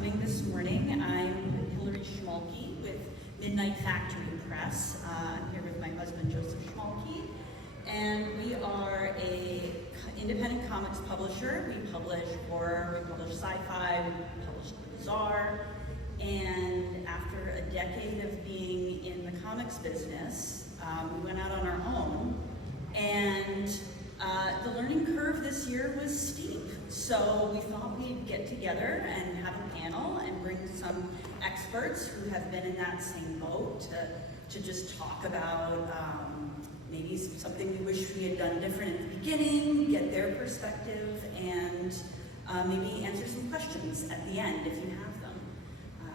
coming this morning. I'm Hilarie Schmalke with Midnight Factory Press. I'm here with my husband, Joseph Schmalke, and we are a independent comics publisher. We publish horror, we publish sci-fi, we publish bizarre, and after a decade of being in the comics business, we went out on our own, and the learning curve this year was steep. So we thought we'd get together and have a panel and bring some experts who have been in that same boat to just talk about maybe something we wish we had done different at the beginning, get their perspective, and maybe answer some questions at the end if you have them.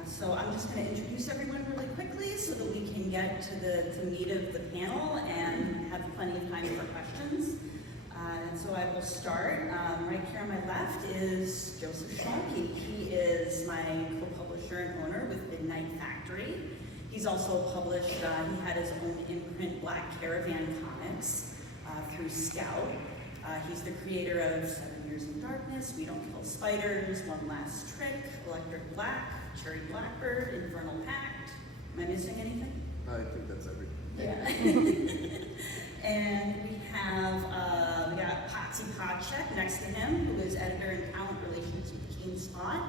So I'm just going to introduce everyone really quickly so that we can get to the meat of the panel and have plenty of time for questions. And so I will start. Right here on my left is Joseph Schmalke. He is my co-publisher and owner with Midnight Factory. He's also published, he had his own imprint, Black Caravan Comics, through Scout. He's the creator of 7 Years in Darkness, We Don't Kill Spiders, One Last Trick, Electric Black, Cherry Blackbird, Infernal Pact. Am I missing anything? I think that's everything. Yeah. And we have we got Potsy Potchak next to him, who is editor in talent relations with Keenspot.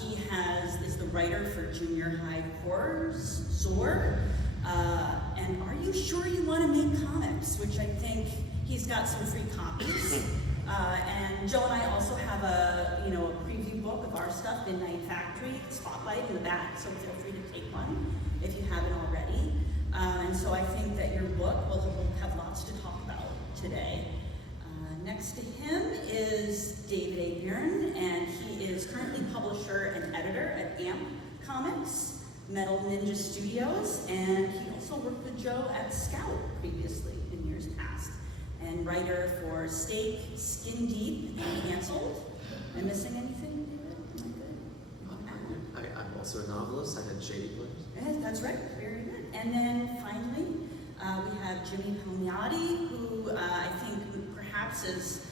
He is the writer for Junior High Horrors, Zor. And Are You Sure You Want to Make Comics? Which I think he's got some free copies. And Joe and I also have a preview book of our stuff, Midnight Factory, Spotlight in the back, so feel free to take one if you haven't already. And so I think that your book will have lots to talk about today. Next to him is David A. Byrne, and he is currently publisher and editor at AMP Comics, Metal Ninja Studios, and he also worked with Joe at Scout previously in years past, and writer for Steak, Skin Deep, and Cancelled. Am I missing anything, David? Am I good? I'm also a novelist. I had Shady Players. Yes, that's right. Very good. And then finally, we have Jimmy Palmiotti, who I think perhaps is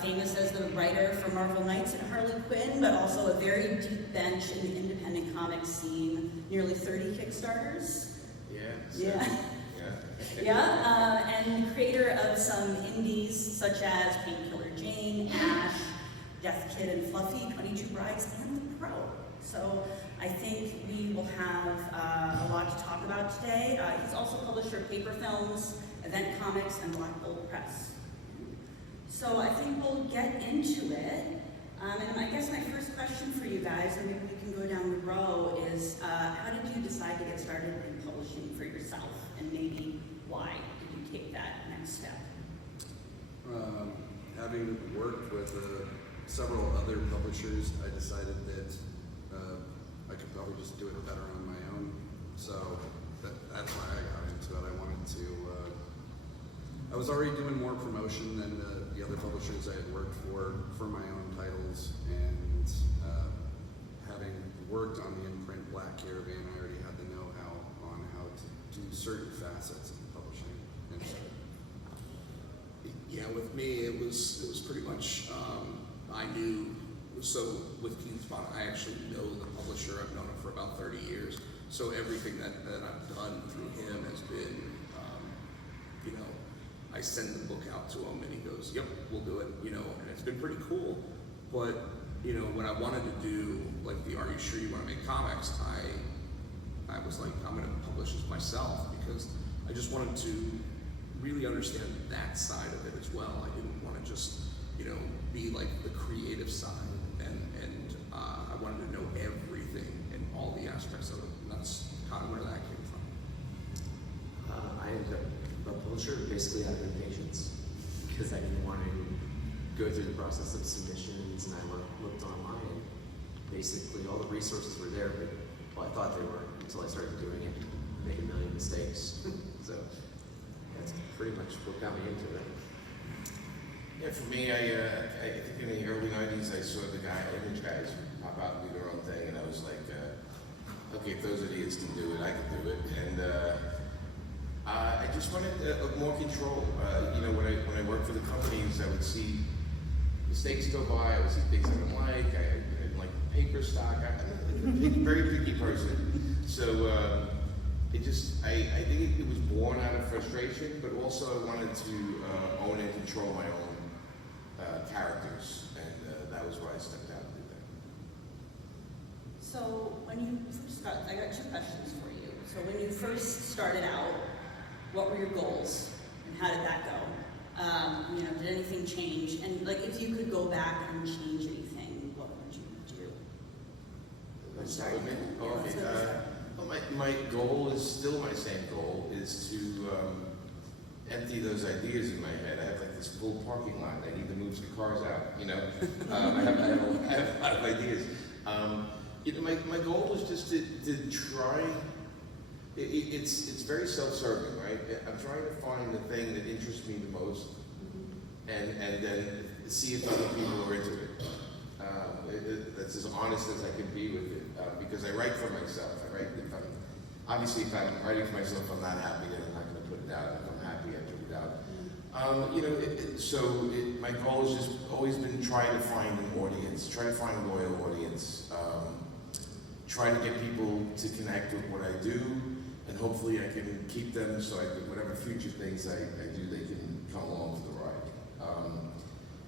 famous as the writer for Marvel Knights and Harley Quinn, but also a very deep bench in the independent comics scene. Nearly 30 Kickstarters. And creator of some indies such as Painkiller Jane, Ash, Death Kid and Fluffy, 22 Brides, and The Pro. So I think we will have a lot to talk about today. He's also publisher of PaperFilms, Event Comics, and Black Bolt Press. So I think we'll get into it. And I guess my first question for you guys, and maybe we can go down the row, is how did you decide to get started in publishing for yourself? And maybe why did you take that next step? Having worked with several other publishers, I decided that I could probably just do it better on my own. So that's why I got into it. I wanted to, I was already doing more promotion than the other publishers I had worked for my own titles, and having worked on the imprint Black Caravan, I already had the know-how on how to do certain facets of publishing. And so, yeah, with me, it was pretty much, I knew, so with Keenspot, I actually know the publisher. I've known him for about 30 years. So everything that I've done through him has been, I send the book out to him and he goes, yep, we'll do it, and it's been pretty cool. But, when I wanted to do, like, the Are You Sure You Want to Make Comics, I was like, I'm going to publish this myself, because I just wanted to really understand that side of it as well. I didn't want to just, be like the creative side, and I wanted to know everything and all the aspects of it. And that's kind of where that came from. I ended up a publisher basically out of impatience, because I didn't want to go through the process of submissions, and I looked online, and basically all the resources were there, but I thought they were, until I started doing it, made a million mistakes. So that's pretty much what got me into it. Yeah, for me, I think in the early 90s, I saw the image guys pop out and do their own thing, and I was like, okay, if those idiots can do it, I can do it. And I just wanted more control. When I worked for the companies, I would see mistakes go by, I would see things I didn't like the paper very picky person. So it just, I think it was born out of frustration, but also I wanted to own and control my own characters, and that was why I stepped out and did that. So when you first started, I got 2 questions for you. So when you first started out, what were your goals and how did that go? Did anything change? And like, if you could go back and change anything, what would you do? Let's start with me. Yeah, Oh, let's okay. go with that. Well, my goal is still my same goal, is to empty those ideas in my head. I have like this full parking lot. I need to move some cars out. I have a lot of ideas. My goal is just to try. It's very self-serving, right? I'm trying to find the thing that interests me the most, and then see if other people are into it. That's as honest as I can be with it, because I write for myself. I write if I'm writing for myself, I'm not happy, then I'm not going to put it out. If I'm happy, I put it out. My goal has just always been trying to find an audience, try to find a loyal audience, try to get people to connect with what I do, and hopefully I can keep them so whatever future things I do, they can come along for the ride.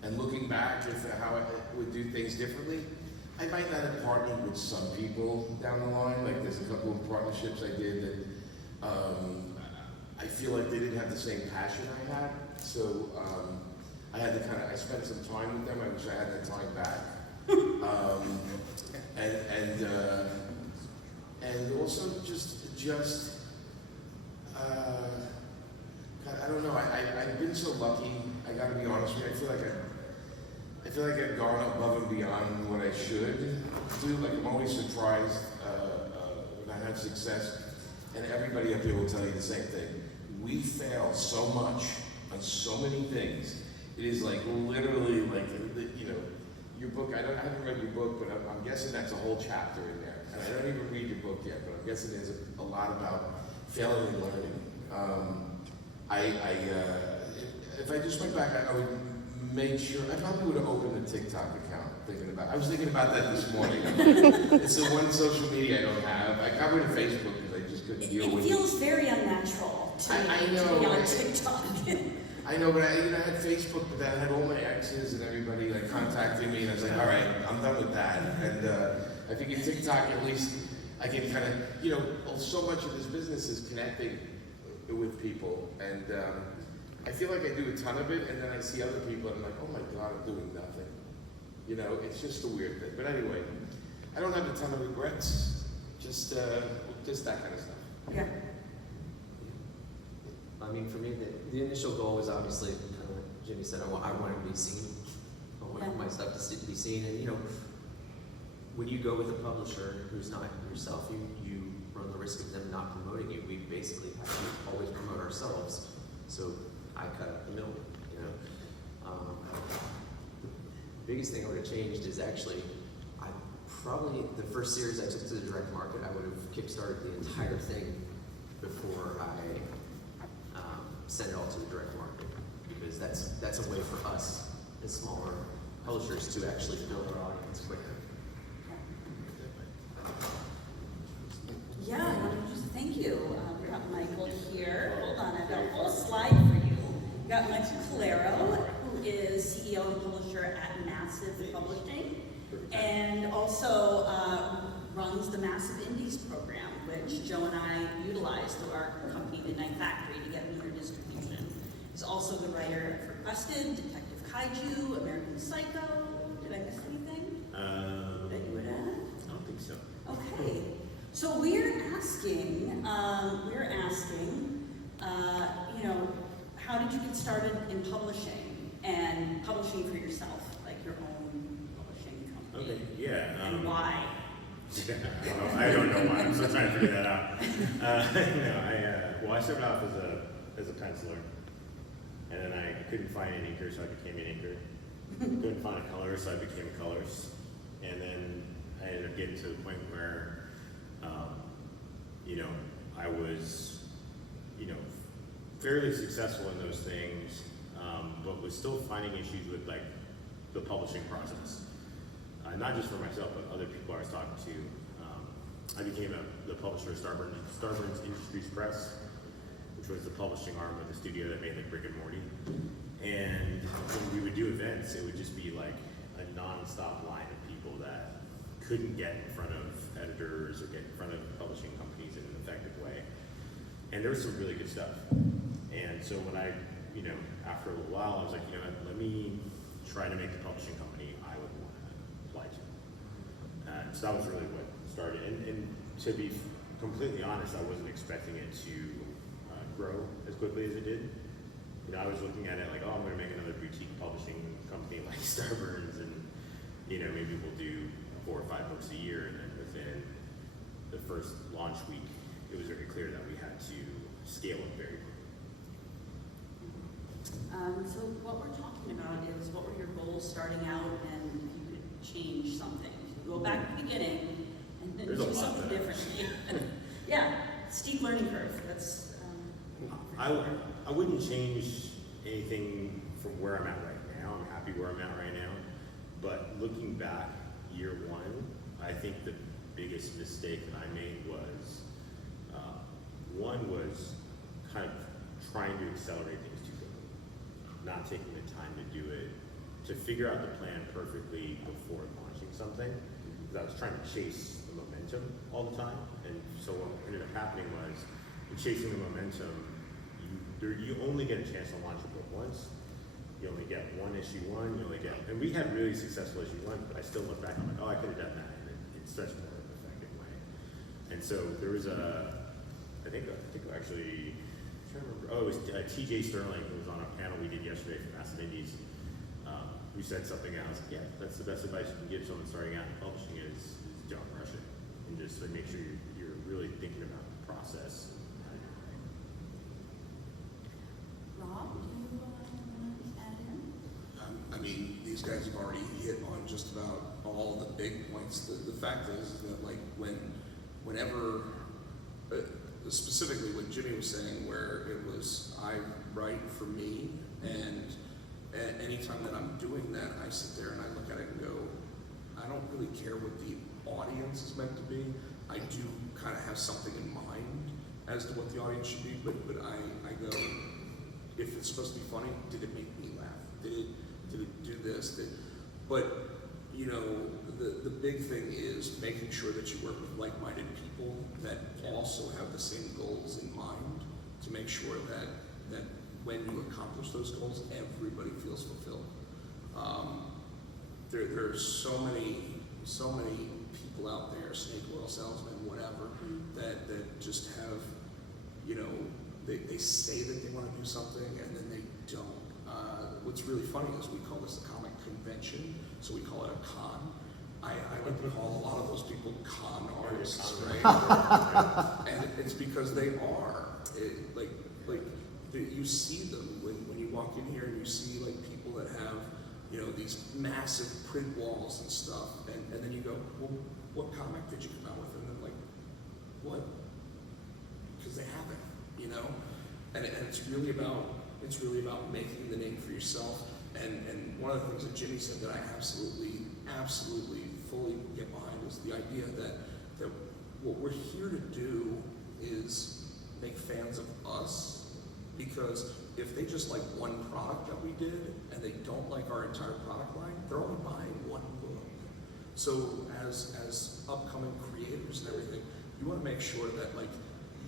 And looking back at how I would do things differently, I might not have partnered with some people down the line. Like there's a couple of partnerships I did that I feel like they didn't have the same passion I had. So I had to I spent some time with them. I wish I had that time back. And also I don't know. I've been so lucky. I got to be honest with you. I feel like I've gone above and beyond what I should do. Like I'm always surprised when I have success, and everybody up here will tell you the same thing. We fail so much on so many things. It is like literally like your book. I haven't read your book, but I'm guessing that's a whole chapter in there. And I don't even read your book yet, but I'm guessing there's a lot about failing and learning. If I just went back, I would make sure, I probably would have opened a TikTok account I was thinking about that this morning. It's the one social media I don't have. I got rid of Facebook because I just couldn't deal with it. It feels very unnatural to know, be on TikTok. I know, but I had Facebook, but then I had all my exes and everybody like contacting me, and I was like, all right, I'm done with that. And I think in TikTok, at least, I can kind of, so much of this business is connecting with people, and I feel like I do a ton of it, and then I see other people, and I'm like, oh my God, I'm doing nothing. It's just a weird thing. But anyway, I don't have a ton of regrets, just that kind of stuff. Yeah. I mean, for me, the initial goal was obviously, kind of like Jimmy said, I wanted to be seen. I wanted my stuff to be seen. And, when you go with a publisher who's not yourself, you run the risk of them not promoting you. We basically have to always promote ourselves. So I cut out the middle, The biggest thing I would have changed is actually, the first series I took to the direct market, I would have kickstarted the entire thing before I send it all to the direct market, because that's a way for us as smaller publishers to actually build our audience quicker. Yeah, thank you. We got Michael here. Hold on, I've got a whole slide for you. We got Michael Calero, who is CEO and publisher at Massive Publishing, and also runs the Massive Indies program, which Joe and I utilize through our company, Midnight Factory, to get lunar distribution. He's also the writer for Busted, Detective Kaiju, American Psycho. Did I miss anything that you would add? I don't think so. Okay. So we're asking, how did you get started in publishing and publishing for yourself, like your own publishing company? Okay, yeah. And why? I don't know why. I'm still trying to figure that out. I started off as a penciler, and then I couldn't find an inker, so I became an inker. Couldn't find a color, so I became a colorist, and then I ended up getting to the point where I was, fairly successful in those things, but was still finding issues with the publishing process. Not just for myself, but other people I was talking to. I became the publisher of Starburns Industries Press, which was the publishing arm of the studio that made like Rick and Morty. And when we would do events, it would just be like a non-stop line of people that couldn't get in front of editors or get in front of publishing companies in an effective way. And there was some really good stuff. And so when I, after a little while, I was like, let me try to make the publishing company I would want to apply to. So that was really what started. And to be completely honest, I wasn't expecting it to grow as quickly as it did. I was looking at it like, I'm going to make another boutique publishing company like Starburns, and maybe we'll do 4 or 5 books a year. And then within the first launch week, it was very clear that we had to scale up very quickly. So what we're talking about is what were your goals starting out, and if you could change something. So go back to the beginning and then There's a do lot something there. differently. Yeah, steep learning curve. That's I wouldn't change anything from where I'm at right now. I'm happy where I'm at right now. But looking back, year one, I think the biggest mistake that I made was, one was kind of trying to accelerate things too quickly. Not taking the time to do it, to figure out the plan perfectly before launching something. Because I was trying to chase the momentum all the time. And so what ended up happening was, in chasing the momentum, you only get a chance to launch a book once. You only get one issue one. And we had really successful issue one, but I still look back, I'm like, I could have done that in such a more effective way. And so there was I think actually, I'm trying to remember, it was TJ Sterling, who was on a panel we did yesterday from Acid Indies, who said something, and I was like, yeah, that's the best advice you can give someone starting out in publishing is don't rush it. And just make sure you're really thinking about the process. Rob, do you want to add in? I mean, these guys have already hit on just about all the big points. The fact is that like whenever, specifically what Jimmy was saying, where it was I write for me, and anytime that I'm doing that, I sit there and I look at it and go, I don't really care what the audience is meant to be. I do kind of have something in mind as to what the audience should be, but I go, if it's supposed to be funny, did it make me laugh? Did it do this? But the big thing is making sure that you work with like-minded people that also have the same goals in mind, to make sure that when you accomplish those goals, everybody feels fulfilled. There are so many people out there, snake oil salesmen, whatever, that just have, they say that they want to do something and then they don't. What's really funny is we call this a comic convention, so we call it a con. I like to call a lot of those people con artists, right? And it's because they are. You see them when you walk in here, and you see like people that have, these massive print walls and stuff, and then you go, well, what comic did you come out with? And they're like, what? Because they haven't, and it's really about making the name for yourself. And one of the things that Jimmy said that I absolutely fully get behind is the idea that what we're here to do is make fans of us. Because if they just like one product that we did and they don't like our entire product line, they're only buying one book. So as upcoming creators and everything, you want to make sure that like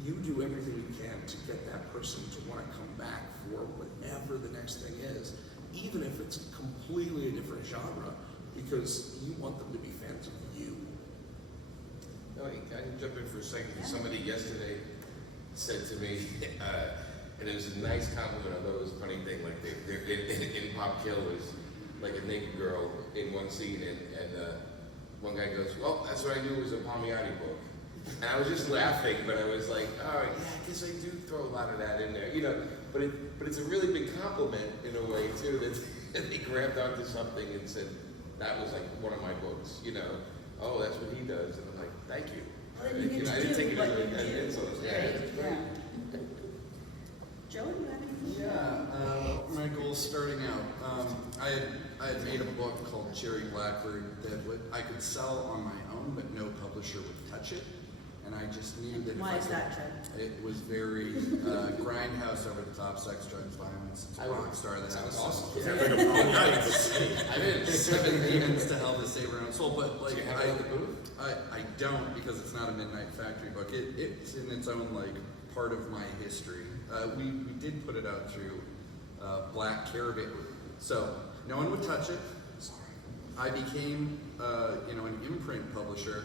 you do everything you can to get that person to want to come back for whatever the next thing is, even if it's completely a different genre, because you want them to be fans of you. No, I can jump in for a second. Somebody yesterday said to me, and it was a nice compliment, although it was a funny thing, like in Pop Kill was like a naked girl in one scene, and one guy goes, well, that's what I do was a Palmiotti book. And I was just laughing, but I was like, oh yeah, I guess I do throw a lot of that in there, but it's a really big compliment in a way too, that they grabbed onto something and said, that was like one of my books, oh, that's what he does, and I'm like, thank you. Well, then you get I to didn't do take it what as you an do. insult. Yeah, it's great. Yeah. Joe, do you have anything? Yeah, my goals starting out. I had made a book called Cherry Blackbird that I could sell on my own, but no publisher would touch it. and I just knew that. Why if I is could- that, Jim? It was very grindhouse, over the top, sex, drugs, violence. It's a rock star that That was has awesome. Sounds like a prom night. I did 7 demons to hell to save our own soul, but like Do you have it at the booth? I don't, because it's not a Midnight Factory book. It's in its own like part of my history. We did put it out through Black Caravan, so no one would touch it. I became an imprint publisher,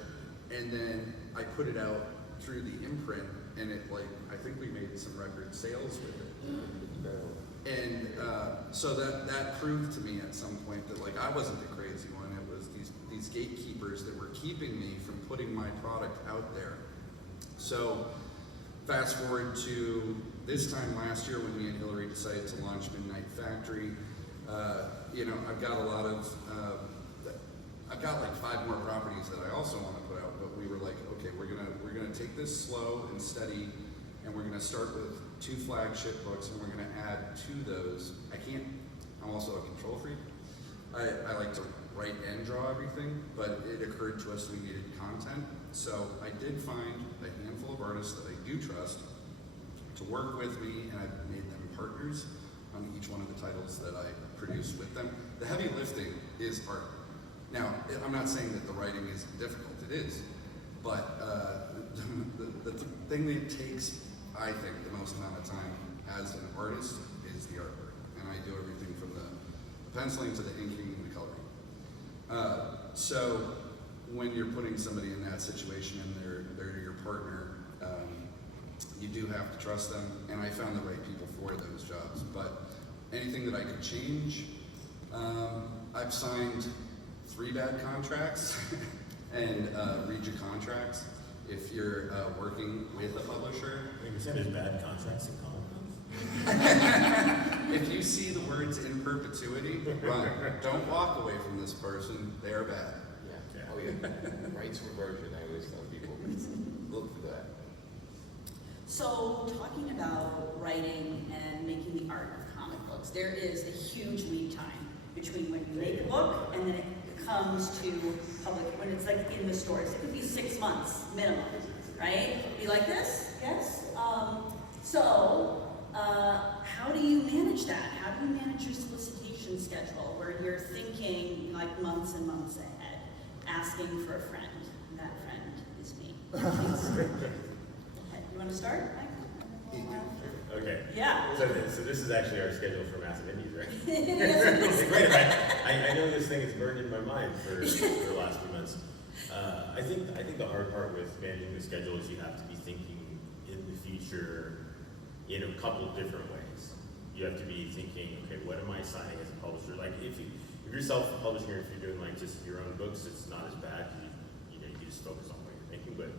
and then I put it out through the imprint, and it I think we made some record sales with it. And so that proved to me at some point that I wasn't the crazy one. It was these gatekeepers that were keeping me from putting my product out there. So fast forward to this time last year when me and Hilarie decided to launch Midnight Factory. I've got a lot of I've got 5 more properties that I also want to put out, but we were like, okay, we're gonna take this slow and steady, and we're gonna start with 2 flagship books, and we're gonna add to those. I'm also a control freak. I like to write and draw everything, but it occurred to us we needed content. So I did find a handful of artists that I do trust to work with me, and I've made them partners on each one of the titles that I produce with them. The heavy lifting is art. Now, I'm not saying that the writing is difficult, it is, but the thing that takes, I think, the most amount of time as an artist is the artwork. And I do everything from the penciling to the inking and the coloring. So when you're putting somebody in that situation and they're your partner, you do have to trust them, and I found the right people for those jobs. But anything that I could change, I've signed 3 bad contracts and read your contracts. If you're working with a publisher, You said there's bad contracts in comic books. if you see the words in perpetuity, run. Don't walk away from this person. They are bad. Yeah. Oh yeah. Rights reversion. I always tell people look for that. So, talking about writing and making the art of comic books, there is a huge lead time between when you make a book and then it comes to public, when it's in the stores. It could be 6 months minimum, right? Be like this? Yes? How do you manage that? How do you manage your solicitation schedule where you're thinking months and months ahead, asking for a friend? And that friend is me. You want to start, Mike? Okay. Yeah. So this is actually our schedule for Massive Indies, right? Yes, It's great. I know this thing is burned in my mind for the last few months. I think the hard part with managing the schedule is you have to be thinking in the future in a couple of different ways. You have to be thinking, okay, what am I signing as a publisher? If you're self-publishing or if you're doing just your own books, it's not as bad because you just focus on what you're making. But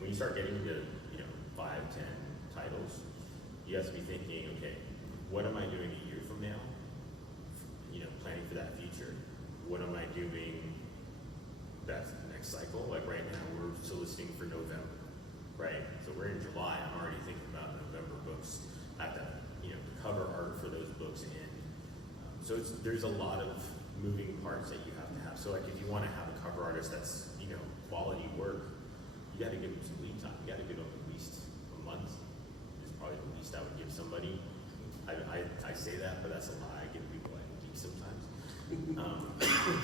when you start getting into 5, 10 titles, you have to be thinking, okay, what am I doing a year from now? Planning for that future. What am I doing that next cycle? Right now, we're soliciting for November, right? So we're in July. I'm already thinking about November books. I have to, the cover art for those books in. So there's a lot of moving parts that you have to have. So if you want to have a cover artist that's quality work, you got to give them some lead time. You got to give them at least a month. Is probably the least I would give somebody. I say that, but that's a lie. I give people weeks sometimes.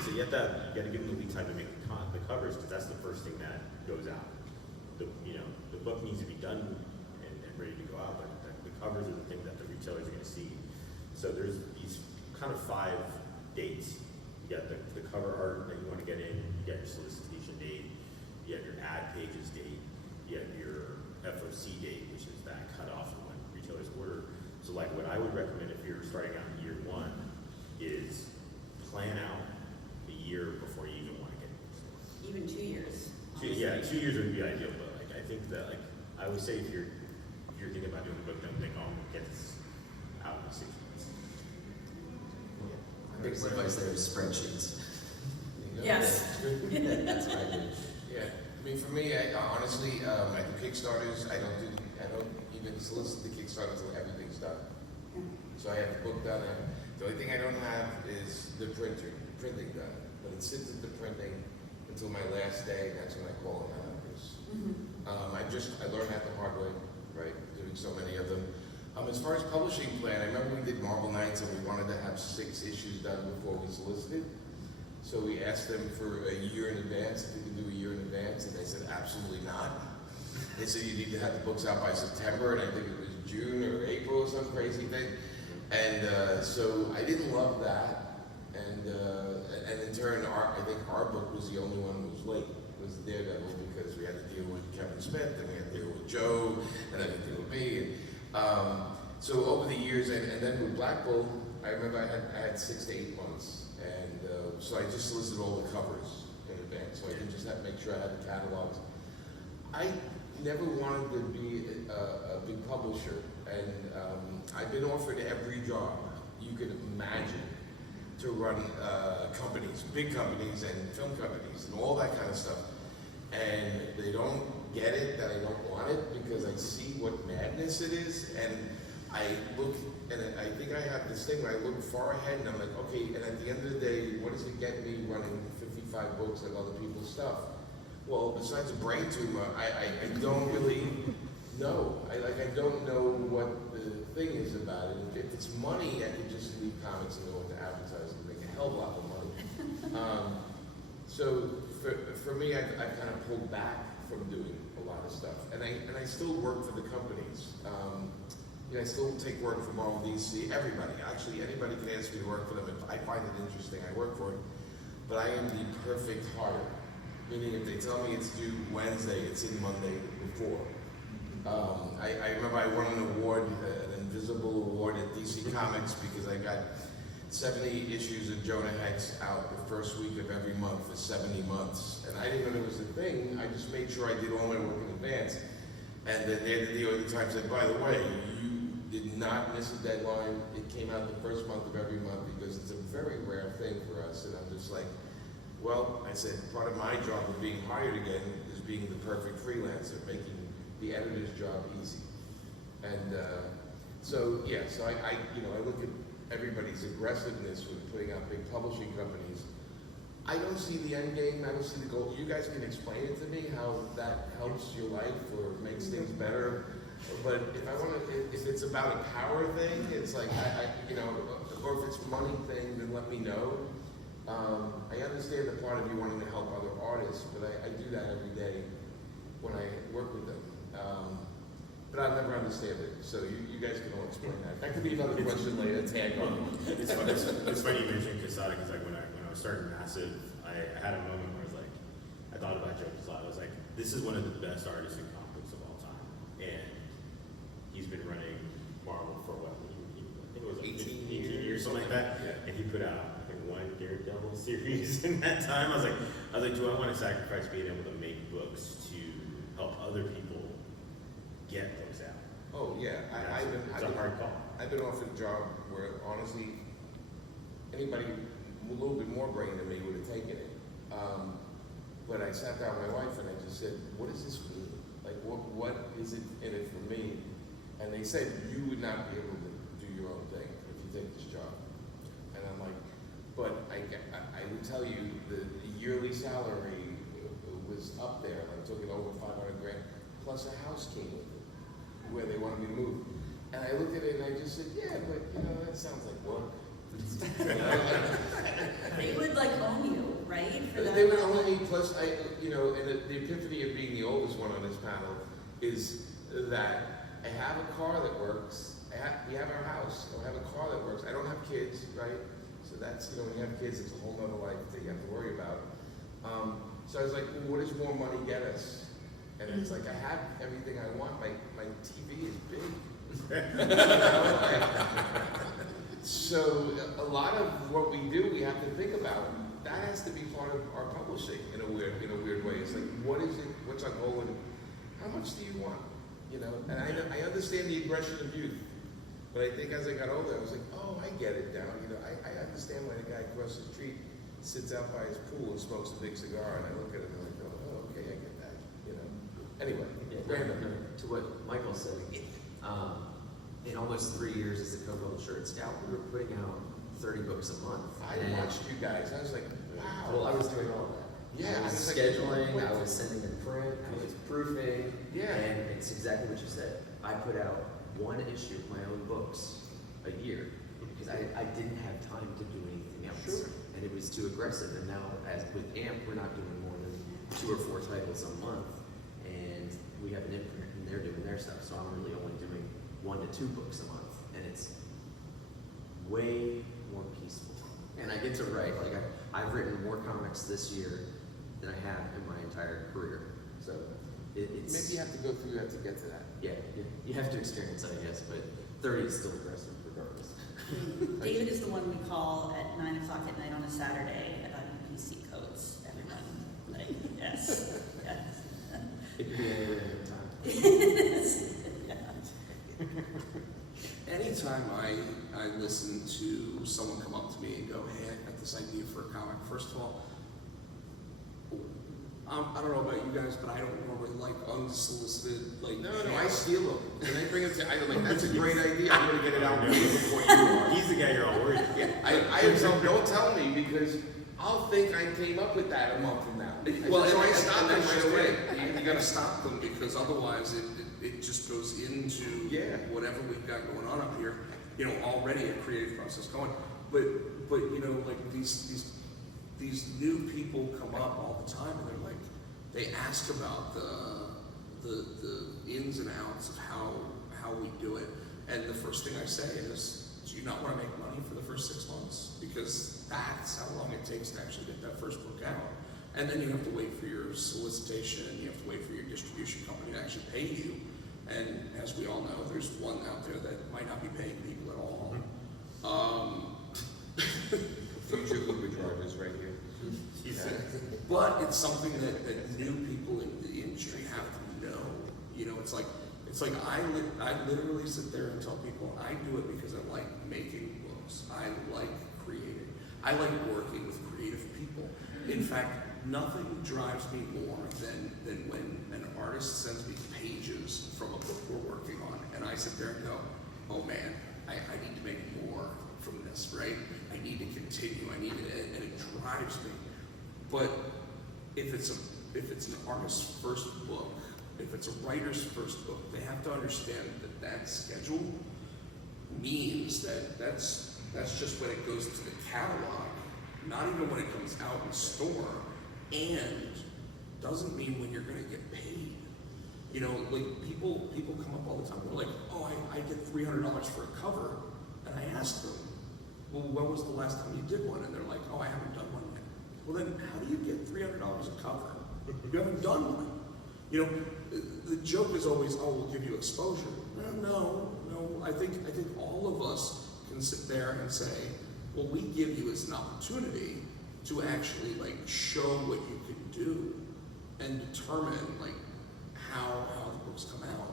So you got to give them the lead time to make the covers, because that's the first thing that goes out. The book needs to be done and ready to go out, but the covers are the thing that the retailers are going to see. So there's these kind of 5 dates. You got the cover art that you want to get in. You got your solicitation date. You have your ad pages date. You have your FOC date, which is that cutoff of when retailers order. So what I would recommend if you're starting out in year 1 is plan out a year before you even want to get into the store. Even 2 years. Yeah, 2 years would be ideal, but I think that I would say if you're thinking about doing the book, don't think, oh, I'm gonna get this out in 6 months. My biggest advice there is spreadsheets. Yes. That's what I do. Yeah. I mean, for me, honestly, I do Kickstarters. I don't even solicit the Kickstarter until everything's done. So I have the book done. The only thing I don't have is the printing done. But it sits at the printing until my last day. That's when I call it out. I learned that the hard way, right? Doing so many of them. As far as publishing plan, I remember we did Marvel Knights and we wanted to have 6 issues done before we solicited. So we asked them for a year in advance, if they could do a year in advance, and they said absolutely not. They said you need to have the books out by September, and I think it was June or April or some crazy thing. And so I didn't love that. And in turn, I think our book was the only one that was late. It was Daredevil, because we had to deal with Kevin Smith, and we had to deal with Joe, and then we had to deal with me. So over the years, and then with Black Bull, I remember I had 6 to 8 months, and so I just solicited all the covers in advance, so I could just have to make sure I had the catalogs. I never wanted to be a big publisher, and I've been offered every job you could imagine to run companies, big companies and film companies and all that kind of stuff, and they don't get it that I don't want it because I see what madness it is, and I look, and I think I have this thing where I look far ahead and I'm like, okay, and at the end of the day, what does it get me running 55 books and other people's stuff? Well, besides a brain tumor, I don't really know. I don't know what the thing is about it. If it's money, I can just leave comics and go into advertising and make a hell of a lot of money. So for me, I've kind of pulled back from doing a lot of stuff, and I still work for the companies. I still take work from Marvel, DC, everybody. Actually, anybody can ask me to work for them. If I find it interesting, I work for it. But I am the perfect hire. Meaning, if they tell me it's due Wednesday, it's in Monday before. I remember I won an award, an invisible award at DC Comics, because I got 70 issues of Jonah Hex out the first week of every month for 70 months. And I didn't know it was a thing. I just made sure I did all my work in advance. And then they, the other time, said, by the way, you did not miss a deadline. It came out the first month of every month, because it's a very rare thing for us. And I'm just like, well, I said, part of my job of being hired again is being the perfect freelancer, making the editor's job easy. And so I look at everybody's aggressiveness with putting out big publishing companies. I don't see the end game. I don't see the goal. You guys can explain it to me, how that helps your life or makes things better. But if it's about a power thing, it's like, or if it's a money thing, then let me know. I understand the part of you wanting to help other artists, but I do that every day when I work with them. But I'll never understand it, so you guys can all explain that. That could be another question later, tag on. It's funny you mentioned Quesada, because like when I was starting Massive, I had a moment where I was like, I thought about Joe Quesada. I was like, this is one of the best artists in comic books of all time, and he's been running Marvel for what? I think it was like 18 years, something like that. Yeah. And he put out one Daredevil series in that time. I was like, do I want to sacrifice being able to make books to help other people get those out? Oh yeah, It's a hard call. I've been offered a job where honestly, anybody a little bit more brain than me would have taken it. But I sat down with my wife and I just said, what does this mean? Like, what is it in it for me? And they said, you would not be able to do your own thing if you take this job. And I'm like, but I would tell you the yearly salary was up there. I took it over $500 grand, plus a house came with it, where they wanted me to move. And I looked at it and I just said, yeah, but that sounds like work. They would like own you, right? For that They would own me, plus and the epiphany of being the oldest one on this panel is that I have a car that works. We have our house. I have a car that works. I don't have kids, right? So that's, when you have kids, it's a whole other life that you have to worry about. So I was like, well, what does more money get us? And it's like, I have everything I want. My TV is big. So a lot of what we do, we have to think about. That has to be part of our publishing in a weird way. It's like, what is it? What's our goal? And how much do you want? And I understand the aggression of youth, but I think as I got older, I was like, oh, I get it now. I understand why the guy across the street sits out by his pool and smokes a big cigar, and I look at him and I go, oh, okay, I get that. Anyway, random. To what Michael said, in almost 3 years as a co-publisher at Scout, we were putting out 30 books a month. I watched you guys. I was like, wow. Well, I was doing all of that. Yeah, I was scheduling, I was sending the print, I was proofing, it's exactly what you said. I put out one issue of my own books a year because I didn't have time to do anything else. Sure. And it was too aggressive. And now, as with AMP, we're not doing more than 2 or 4 titles a month. And we have an imprint, and they're doing their stuff. So I'm really only doing 1 to 2 books a month. And it's way more peaceful. And I get to write. Like, I've written more comics this year than I have in my entire career. So it's... Maybe you have to go through that to get to that. Yeah, you have to experience it, I guess, but 30 is still aggressive regardless. David is the one we call at 9 o'clock at night on a Saturday about UPC codes. Everyone, like, yes, yes. It could be any time. Anytime I listen to someone come up to me and go, hey, I got this idea for a comic, first of all, I don't know about you guys, but I don't normally like unsolicited, like... No, I steal them. And they bring it to, I'm like, that's a great idea. I'm going to get it out way before you are. He's the guy you're all worried about. Yeah, I tell, don't tell me because I'll think I came up with that a month from now. Well, so I and stop them that's right just away. it. You gotta stop them because otherwise it just goes into Yeah. whatever we've got going on up here. You know, already a creative process going. But you know, like these new people come up all the time and they're like, they ask about the ins and outs of how we do it. And the first thing I say is, do you not want to make money for the first 6 months? Because that's how long it takes to actually get that first book out. And then you have to wait for your solicitation, and you have to wait for your distribution company to actually pay you. And as we all know, there's one out there that might not be paying people at all. Future Uber drivers right here. But it's something that new people in the industry have to know. You know, it's like I literally sit there and tell people I do it because I like making books. I like creating. I like working with creative people. In fact, nothing drives me more than when an artist sends me pages from a book we're working on, and I sit there and go, oh man, I need to make more from this, right? I need to continue. I need it, and it drives me. But if it's an artist's first book, if it's a writer's first book, they have to understand that schedule means that's just when it goes into the catalog, not even when it comes out in store, and doesn't mean when you're going to get paid. You know, like people come up all the time. They're like, oh, I get $300 for a cover, and I ask them, well, when was the last time you did one? And they're like, oh, I haven't done one yet. Well, then how do you get $300 a cover? You haven't done one. You know, the joke is always, oh, we'll give you exposure. No. I think all of us can sit there and say, well, we give you as an opportunity to actually like show what you can do and determine like how the books come out.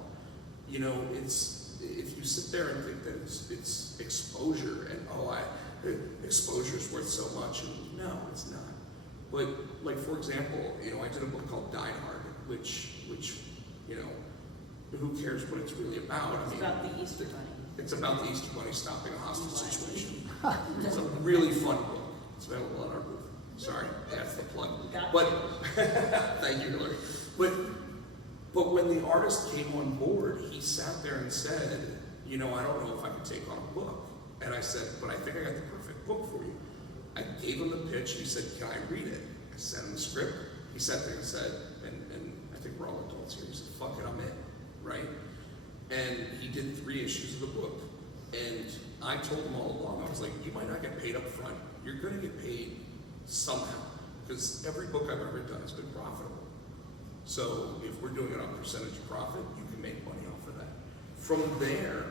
You know, it's if you sit there and think that it's exposure and exposure is worth so much, and no, it's not. But like for example, you know, I did a book called Die Hard, which you know, who cares what it's really about? It's about the Easter Bunny. It's about the Easter Bunny stopping a hostage situation. It's a really fun book. It's available at our booth. Sorry, that's the plug. But thank you, Hilarie. But when the artist came on board, he sat there and said, you know, I don't know if I can take on a book. And I said, but I think I got the perfect book for you. I gave him the pitch. He said, can I read it? I sent him the script. He sat there and said, and I think we're all adults here. He said, fuck it, I'm in, right? And he did 3 issues of the book. And I told him all along, I was like, you might not get paid up front. You're going to get paid somehow. Because every book I've ever done has been profitable. So if we're doing it on percentage of profit, you can make money off of that. From there,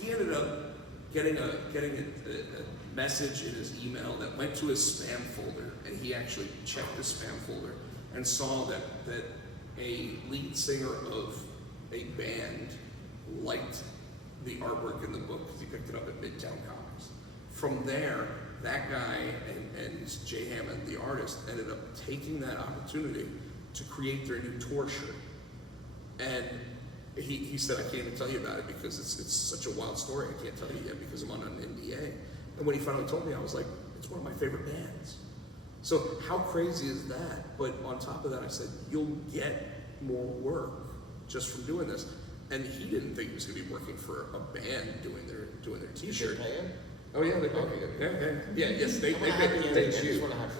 he ended up getting a message in his email that went to his spam folder, and he actually checked the spam folder and saw that a lead singer of a band liked the artwork in the book because he picked it up at Midtown Comics. From there, that guy and Jay Hammond, the artist, ended up taking that opportunity to create their new tour shirt. And he said, I can't even tell you about it because it's such a wild story. I can't tell you yet because I'm on an NDA. And when he finally told me, I was like, it's one of my favorite bands. So how crazy is that? But on top of that, I said, you'll get more work just from doing this. And he didn't think he was going to be working for a band doing their Is T-shirt. they paying? Oh yeah, they pay. Okay. Yeah, yes, they I'm pay. a happy They ending. I just shoot. want a happy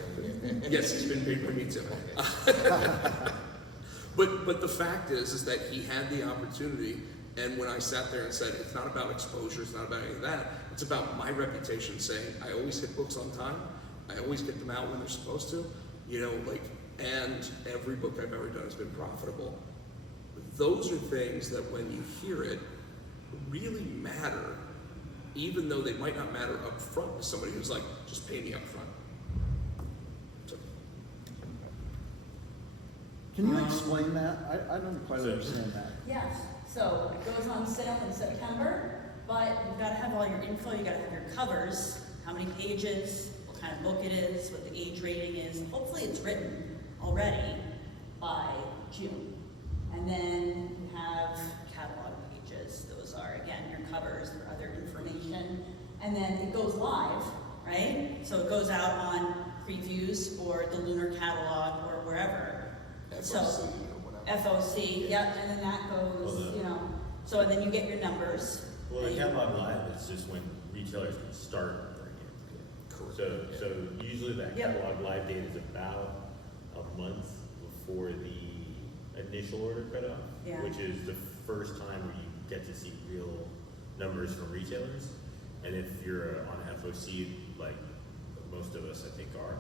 ending. Yes, he's been paid by me too. But the fact is that he had the opportunity, and when I sat there and said, it's not about exposure, it's not about any of that, it's about my reputation saying, I always hit books on time, I always get them out when they're supposed to, you know, like, and every book I've ever done has been profitable. Those are things that when you hear it, really matter, even though they might not matter up front to somebody who's like, just pay me up front. So, Can you explain that? I don't quite understand that. Yes, so it goes on sale in September, but you've got to have all your info, you got to have your covers, how many pages, what kind of book it is, what the age rating is. Hopefully it's written already by June. And then you have catalog pages. Those are, again, your covers or other information. And then it goes live, right? So it goes out on previews or the Lunar catalog or wherever. FOC or whatever. FOC, yep, and then that goes, Well, you know, so and then you get your numbers. Well, the and you- catalog live is just when retailers can start bringing it. Correct. So usually that Yep. catalog live date is about a month before the initial order cutoff, Yeah. which is the first time where you get to see real numbers from retailers. And if you're on FOC, like most of us I think are,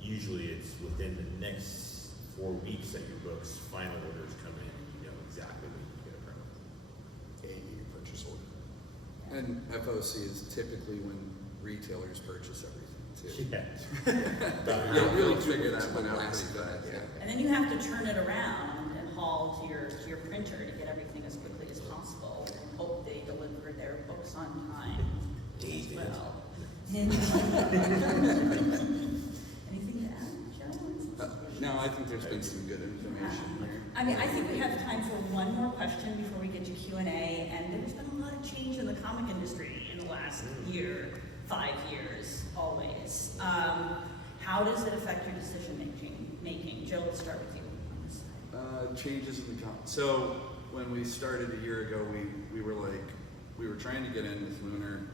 usually it's within the next 4 weeks that your book's final orders come in, you know exactly when you get it from. A purchase order. And FOC is typically when retailers purchase everything too. Yeah. You'll really Go figure to that one the out last pretty guy, fast. yeah. And then you have to turn it around and haul to your printer to get everything as quickly as possible and hope they deliver their books on time. David. Well. Anything to add, Joe? No, I think there's been some good information here. I mean, I think we have time for one more question before we get to Q&A, and there's been a lot of change in the comic industry in the last year, 5 years, always. How does it affect your decision making? Joe, let's start with you on this side. Changes in the so when we started a year ago, we were trying to get in with Lunar.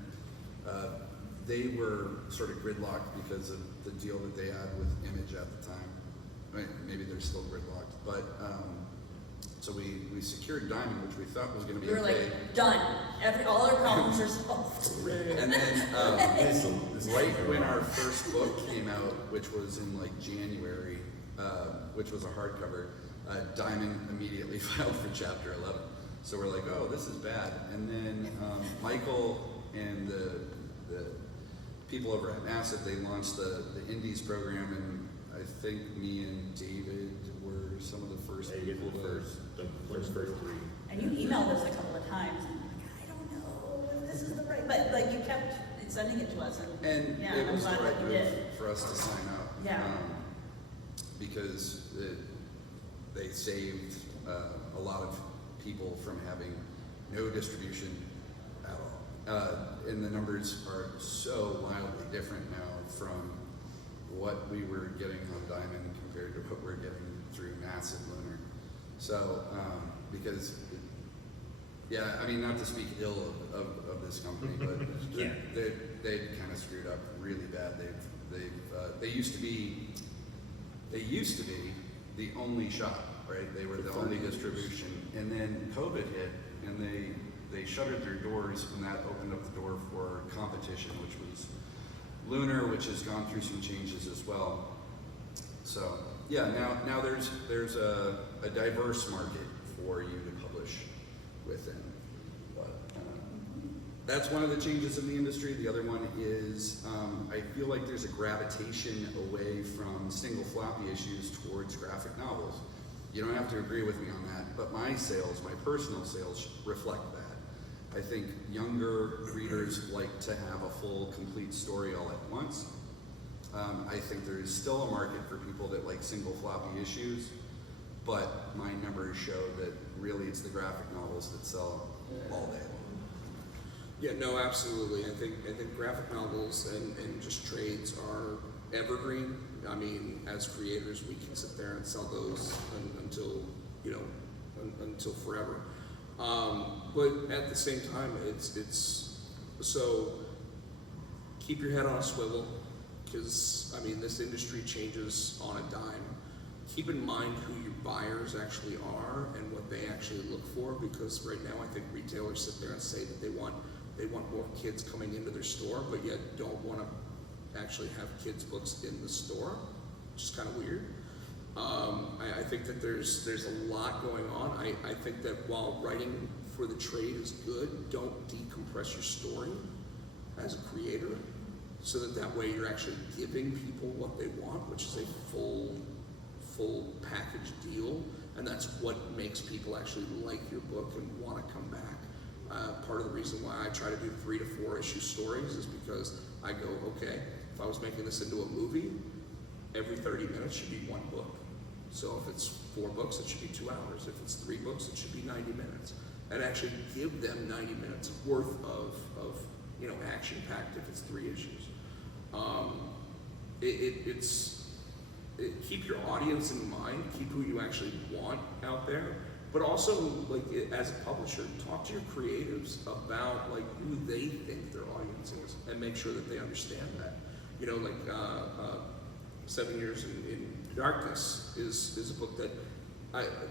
They were sort of gridlocked because of the deal that they had with Image at the time. Right, maybe they're still gridlocked, but so we secured Diamond, which we thought was going to be We were okay. like, done. All our problems are solved. And then right when our first book came out, which was in like January, which was a hardcover, Diamond immediately filed for Chapter 11. So we're like, oh, this is bad. And then Michael and the people over at Massive, they launched the Indies program, and I think me and David were some of the first Yeah, you get people the first three. And you emailed us a couple of times, and you're like, I don't know if this is the right, but like you kept sending it to us, And yeah, it I'm was the glad right that you move did. for us to sign up. Yeah. Because they saved a lot of people from having no distribution at all. And the numbers are so wildly different now from what we were getting on Diamond compared to what we're getting through Massive Lunar. So, because, yeah, I mean, not to speak ill of this company, but Yeah. they kind of screwed up really bad. They used to be the only shop, right? They were the only distribution, and then COVID hit, and they shuttered their doors, and that opened up the door for competition, which was Lunar, which has gone through some changes as well. So yeah, now there's a diverse market for you to publish within. But that's one of the changes in the industry. The other one is I feel like there's a gravitation away from single floppy issues towards graphic novels. You don't have to agree with me on that, but my personal sales reflect that. I think younger readers like to have a full, complete story all at once. I think there is still a market for people that like single floppy issues, but my numbers show that really it's the graphic novels that sell all day long. Yeah, no, absolutely. I think graphic novels and just trades are evergreen. I mean, as creators, we can sit there and sell those until, you know, until forever. But at the same time, it's so keep your head on a swivel, because I mean this industry changes on a dime. Keep in mind who your buyers actually are and what they actually look for, because right now I think retailers sit there and say that they want more kids coming into their store, but yet don't want to actually have kids' books in the store, which is kind of weird. I think that there's a lot going on. I think that while writing for the trade is good, don't decompress your story as a creator, so that way you're actually giving people what they want, which is a full package deal, and that's what makes people actually like your book and want to come back. Part of the reason why I try to do 3 to 4 issue stories is because I go, okay, if I was making this into a movie, every 30 minutes should be 1 book. So if it's 4 books, it should be 2 hours. If it's 3 books, it should be 90 minutes. And actually give them 90 minutes worth of action packed if it's 3 issues. Keep your audience in mind, keep who you actually want out there, but also, like, as a publisher, talk to your creatives about like who they think their audience is, and make sure that they understand that. 7 Years in Darkness is a book that,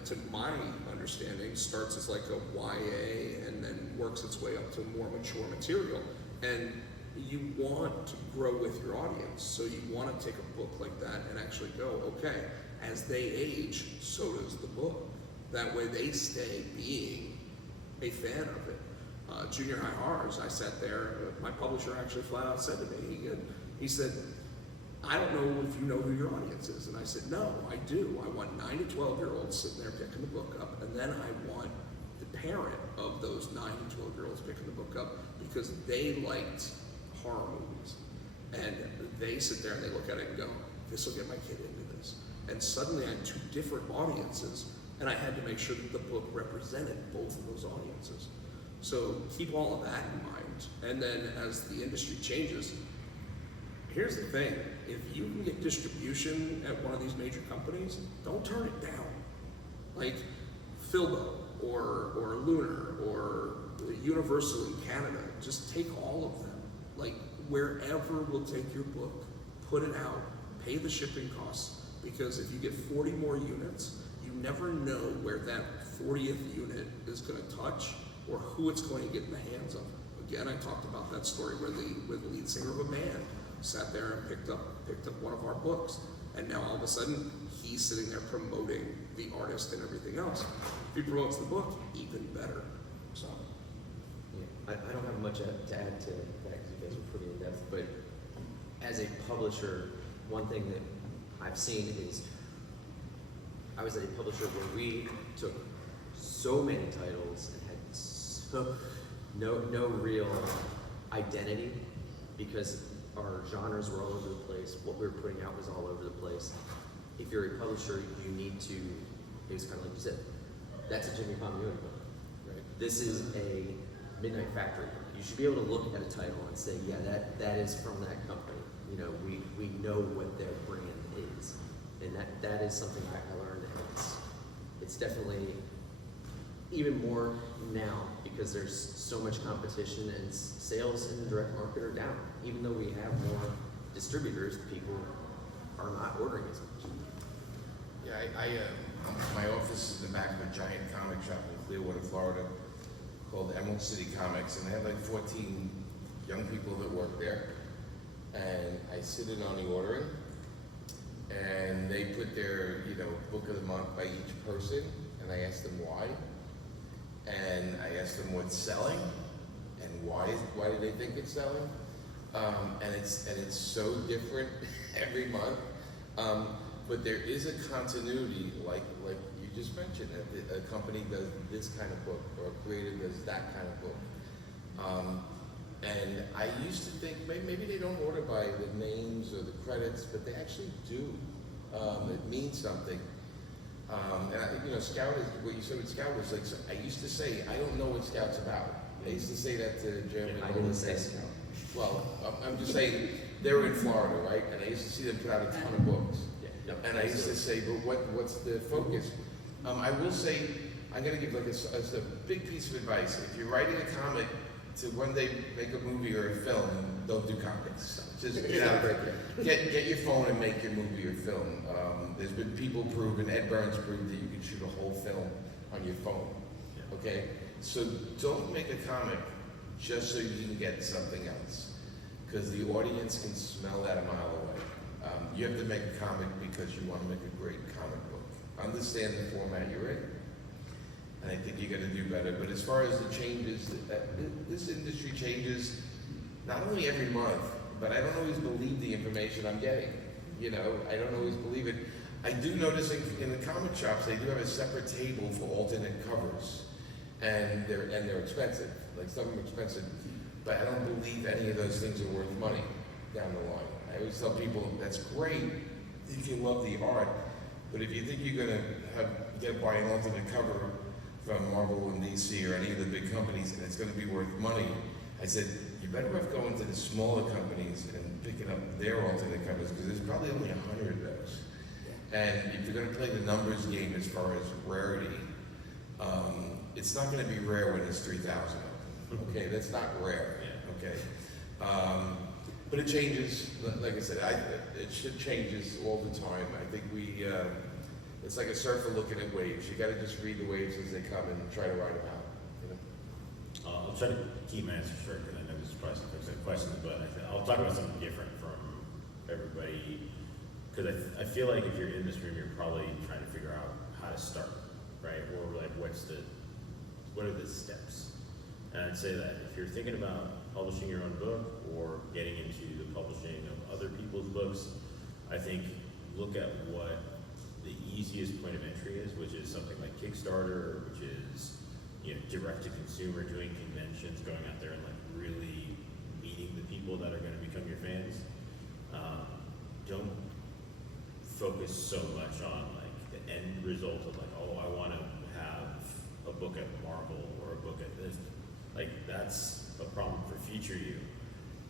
to my understanding, starts as like a YA and then works its way up to more mature material. And you want to grow with your audience, so you want to take a book like that and actually go, okay, as they age, so does the book. That way they stay being a fan of it. Junior High Horrors, I sat there, my publisher actually flat out said to me, he said, I don't know if you know who your audience is. And I said, no, I do. I want 9 to 12-year-olds sitting there picking the book up, and then I want the parent of those 9 to 12-year-olds picking the book up because they liked horror movies. And they sit there and they look at it and go, this will get my kid into this. And suddenly I had 2 different audiences, and I had to make sure that the book represented both of those audiences. So keep all of that in mind. And then as the industry changes, here's the thing, if you can get distribution at one of these major companies, don't turn it down. Like Filbo or Lunar or Universal in Canada, just take all of them. Like wherever will take your book, put it out, pay the shipping costs, because if you get 40 more units, you never know where that 40th unit is going to touch or who it's going to get in the hands of. Again, I talked about that story where the lead singer of a band sat there and picked up one of our books, and now all of a sudden he's sitting there promoting the artist and everything else. If he promotes the book, even better. So yeah, I don't have much to add to that because you guys are pretty in depth, but as a publisher, one thing that I've seen is I was at a publisher where we took so many titles and had no real identity because our genres were all over the place. What we were putting out was all over the place. If you're a publisher, you need to, it was kind of like you said, that's a Jimmy Palmiotti book. Right? This is a Midnight Factory book. You should be able to look at a title and say, yeah, that is from that company. You know, we know what their brand is. And that is something I learned, and it's definitely even more now because there's so much competition and sales in the direct market are down. Even though we have more distributors, people are not ordering as much. Yeah, my office is in the back of a giant comic shop in Clearwater, Florida, called Emerald City Comics, and they have like 14 young people that work there. And I sit in on the ordering, and they put their, book of the month by each person, and I ask them why. And I ask them what's selling, and why do they think it's selling. And it's so different every month. But there is a continuity, like you just mentioned, that a company does this kind of book, or a creator does that kind of book. And I used to think maybe they don't order by the names or the credits, but they actually do. It means something. And Scout is, what you said with Scout was like, so I used to say, I don't know what Scout's about. I used to say that to Jeremy. I didn't say Scout. Well, I'm just saying, they're in Florida, right? And I used to see them put out a ton of books. Yeah, And I used to say, but what's the focus? I will say, I'm gonna give like a big piece of advice. If you're writing a comic to one day make a movie or a film, don't do comics. Just get out there. Get your phone and make your movie or film. There's been people proven, Ed Byrne's proved that you can shoot a whole film on your phone. Okay? So don't make a comic just so you can get something else. Because the audience can smell that a mile away. You have to make a comic because you want to make a great comic book. Understand the format you're in. And I think you got to do better. But as far as the changes, this industry changes not only every month, but I don't always believe the information I'm getting. You know, I don't always believe it. I do notice in the comic shops, they do have a separate table for alternate covers. And they're expensive. Like some of them are expensive. But I don't believe any of those things are worth money down the line. I always tell people, that's great if you love the art. But if you think you're going to buy an alternate cover from Marvel and DC or any of the big companies, and it's going to be worth money, I said, you better off going to the smaller companies and picking up their alternate covers, because there's probably only 100 of those. And if you're going to play the numbers game as far as rarity, it's not going to be rare when there's 3,000 of them. Okay, that's not rare. Okay, but it changes. Like I said, it changes all the time. I think it's like a surfer looking at waves. You got to just read the waves as they come and try to ride them out. You know? I'll try to keep my answer short because I know this is probably some questions, but I'll talk about something different from everybody. Because I feel like if you're in this room, you're probably trying to figure out how to start, right? Or like, what are the steps? And I'd say that if you're thinking about publishing your own book or getting into the publishing of other people's books, I think look at what the easiest point of entry is, which is something like Kickstarter, which is, you know, direct to consumer, doing conventions, going out there and like really meeting the people that are going to become your fans. Don't focus so much on like the end result of like, oh, I want to have a book at Marvel or a book at this. Like, that's a problem for future you.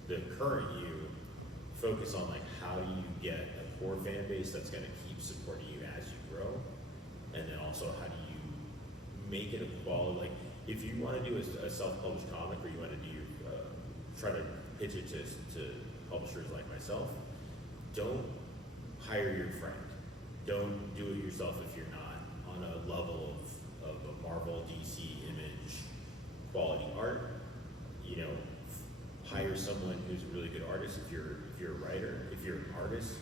The current you, focus on like how you get a core fan base that's going to keep supporting you as you grow, and then also how do you make it a quality. Like, if you want to do a self-published comic, or you want to do try to pitch it to publishers like myself, don't hire your friend. Don't do it yourself if you're not on a level of a Marvel, DC, Image quality art. You know, hire someone who's a really good artist. If you're a writer, if you're an artist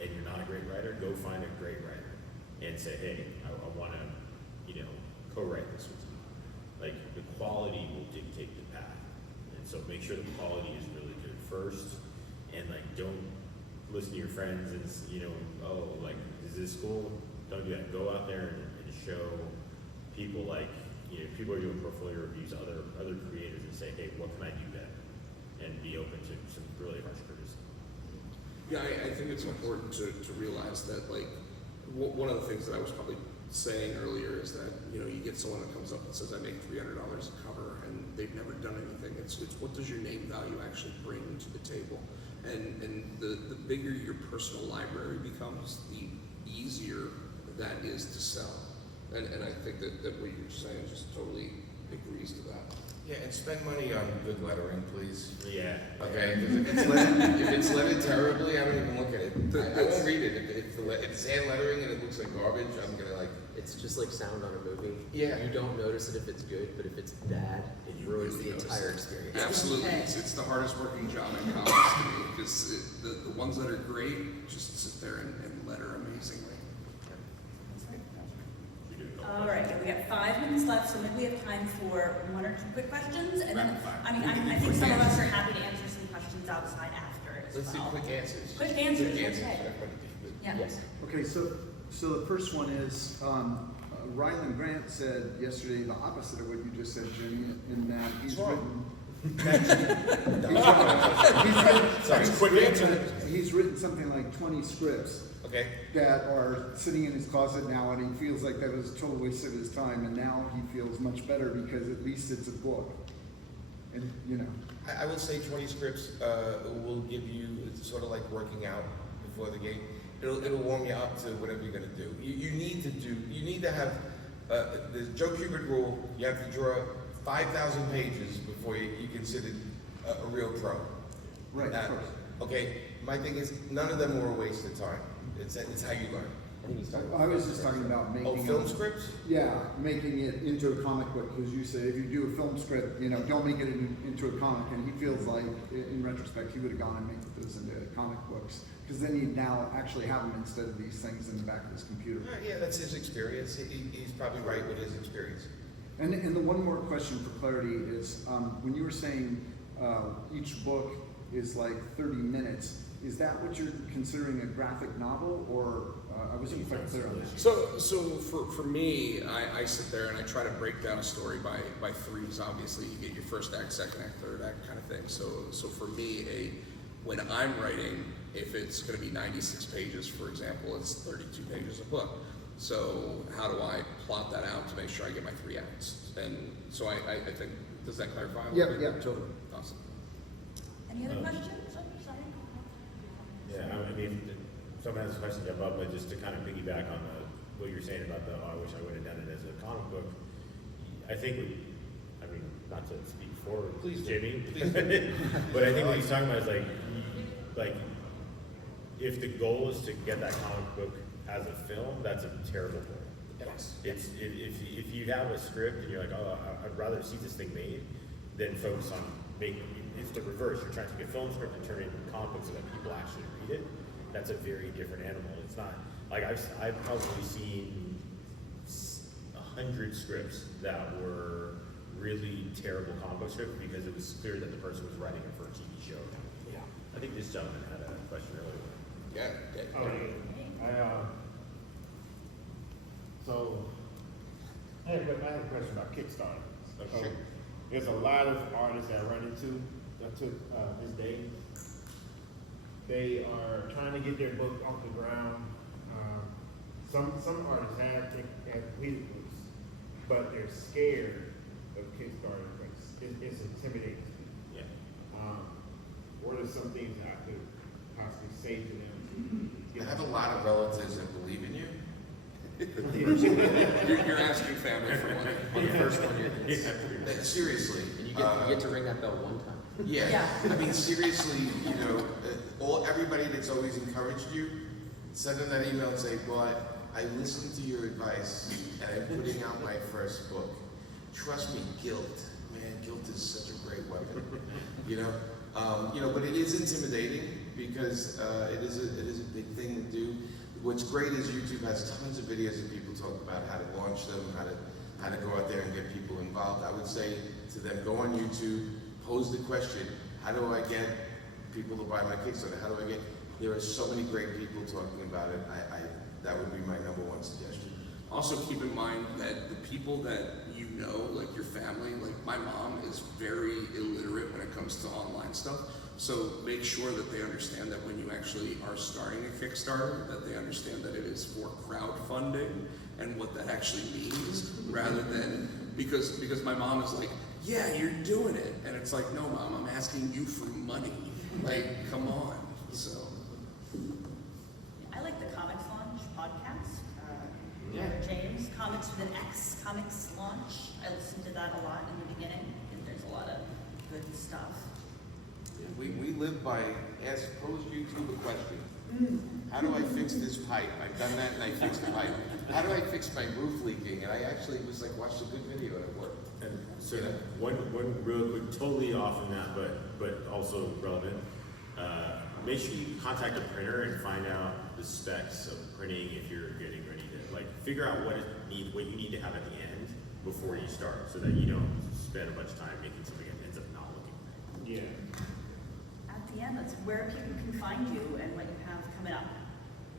and you're not a great writer, go find a great writer and say, hey, I want to, you know, co-write this with you. Like, the quality will dictate the path, and so make sure the quality is really good first, and like, don't listen to your friends and, you know, oh, like, is this cool? Don't do that. Go out there and show people, like, you know, people are doing portfolio reviews, other creators, and say, hey, what can I do better? And be open to some really harsh criticism. Yeah, I think it's important to realize that, like, one of the things that I was probably saying earlier is that, you know, you get someone that comes up and says, I make $300 a cover, and they've never done anything. It's what does your name value actually bring to the table? And the bigger your personal library becomes, the easier that is to sell. And I think that what you're saying just totally agrees to that. Yeah, and spend money on good lettering, please. Yeah. Okay, if it's lettered terribly, I don't even look at it. I won't read it. If it's hand lettering and it looks like garbage, I'm gonna like. It's just like sound on a movie. Yeah. You don't notice it if it's good, but if it's bad, it ruins the entire experience. Absolutely, it's the hardest working job in comics to me, because the ones that are great just sit there and letter amazingly. All right, we got 5 minutes left, so maybe we have time for 1 or 2 quick questions, and then, I mean, I think some of us are happy to answer some questions outside after as Let's do well. quick answers. Quick answers, Quick answers. okay. Yeah. Yes. Okay, so the first one is, Ryland Grant said yesterday the opposite of what you just said, Jimmy, in that he's he's written something like 20 scripts. Okay. That are sitting in his closet now, and he feels like that was a total waste of his time, and now he feels much better because at least it's a book. And, you know. I will say 20 scripts will give you, it's sort of like working out before the game. It'll warm you up to whatever you're going to do. You need to have the Joe Kubert rule, you have to draw 5,000 pages before you consider a real pro. Right, of course. Okay, my thing is, none of them were a waste of time. It's how you learn. I think he's talking I was just talking about making Oh, film scripts? Yeah, making it into a comic book, because you say if you do a film script, don't make it into a comic. And he feels like, in retrospect, he would have gone and made those into comic books, because then he'd now actually have them instead of these things in the back of his computer. Yeah, that's his experience. He's probably right with his experience. And the one more question for clarity is, when you were saying each book is like 30 minutes, is that what you're considering a graphic novel, or I wasn't quite clear on that. So for me, I sit there and I try to break down a story by threes. Obviously, you get your first act, second act, third act kind of thing. So for me, when I'm writing, if it's going to be 96 pages, for example, it's 32 pages a book. So how do I plot that out to make sure I get my 3 acts? And so I think, does that clarify? Yeah, totally. Awesome. Any other questions? Oh, sorry. Yeah, I mean, someone has a question about, but just to kind of piggyback on what you're saying about I wish I would have done it as a comic book. I think not to speak for Please do. Jimmy, Please do. but I think what he's talking about is like if the goal is to get that comic book as a film, that's a terrible goal. Yes. If you have a script and you're like, oh, I'd rather see this thing made than focus on making. It's the reverse. You're trying to take a film script and turn it into comic book so that people actually read it. That's a very different animal. It's not like I've probably seen 100 scripts that were really terrible comic book scripts because it was clear that the person was writing it for a TV show. Yeah. I think this gentleman had a question earlier. Yeah. So, I have a question about Kickstarter. Sure. There's a lot of artists that I run into that took this day. They are trying to get their book off the ground. Some artists have completed books, but they're scared of Kickstarter. It's intimidating to them. Yeah. What are some things I could possibly say to them? I have a lot of relatives that believe in you. You're asking family for money. On the first one, you're Seriously. and you get to ring that bell one time. Yeah. I mean, seriously, everybody that's always encouraged you, send them that email and say, well, I listened to your advice and I'm putting out my first book. Trust me, guilt is such a great weapon. But it is intimidating because it is a big thing to do. What's great is YouTube has tons of videos of people talk about how to launch them, how to go out there and get people involved. I would say to them, go on YouTube, pose the question, how do I get people to buy my Kickstarter? There are so many great people talking about it. That would be my number one suggestion. Also keep in mind that the people that you know, like your family, like my mom is very illiterate when it comes to online stuff. So make sure that they understand that when you actually are starting a Kickstarter, that they understand that it is for crowdfunding and what that actually means, rather than, because my mom is like, yeah, you're doing it. And it's like, no, Mom, I'm asking you for money. Like, come on. So. I like the Comics Launch podcast. Yeah. James, Comics with an X, Comics Launch. I listened to that a lot in the beginning, and there's a lot of good stuff. We live by pose YouTube a question. How do I fix this pipe? I've done that and I fixed the pipe. How do I fix my roof leaking? And I actually was like, watched a good video and it worked. And so one real quick, totally off on that, but also relevant. Make sure you contact a printer and find out the specs of printing if you're getting ready to figure out what you need to have at the end before you start, so that you don't spend a bunch of time making something that ends up not looking right. Yeah. At the end, that's where people can find you and what you have coming up.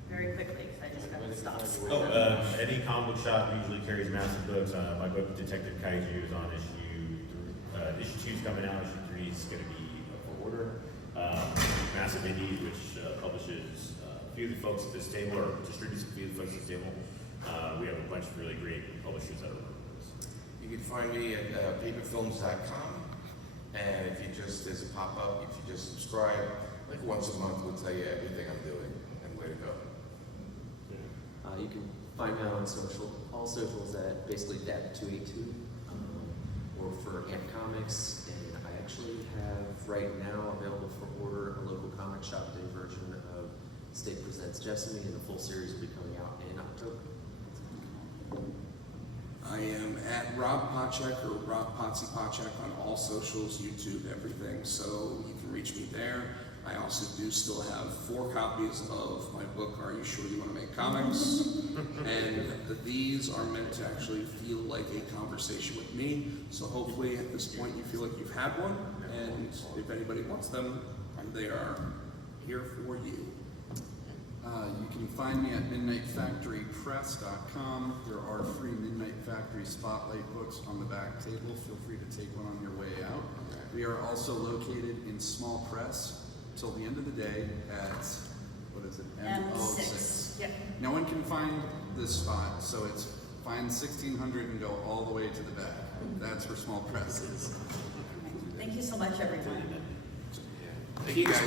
Very quickly, because I just got to stop. Any comic book shop usually carries massive books. My book, Detective Kaiju, is on issue 2 is coming out. Issue 3 is going to be up for order. Massive Indies, which publishes a few of the folks at this table, or distributes a few of the folks at this table. We have a bunch of really great publishers that are working with us. You can find me at PaperFilms.com. And if you just, there's a pop-up, if you just subscribe, like once a month, we'll tell you everything I'm doing and where to go. You can find me out on social. all socials at basically DAP282, or for Amp Comics, and I actually have right now available for order a local comic shop day version of State Presents Jessamy, and the full series will be coming out in October. I am at Rob Potchak or Rob Potsy Potchak on all socials, YouTube, everything. So you can reach me there. I also do still have 4 copies of my book, Are You Sure You Want to Make Comics? And these are meant to actually feel like a conversation with me. So hopefully at this point you feel like you've had one. And if anybody wants them, they are here for you. You can find me at midnightfactorypress.com. There are free Midnight Factory Spotlight books on the back table. Feel free to take one on your way out. We are also located in small press till the end of the day at, what is it? M6. Yep. No one can find this spot, so it's find 1600 and go all the way to the back. That's where small press is. Thank you so much, everyone. Thank you guys.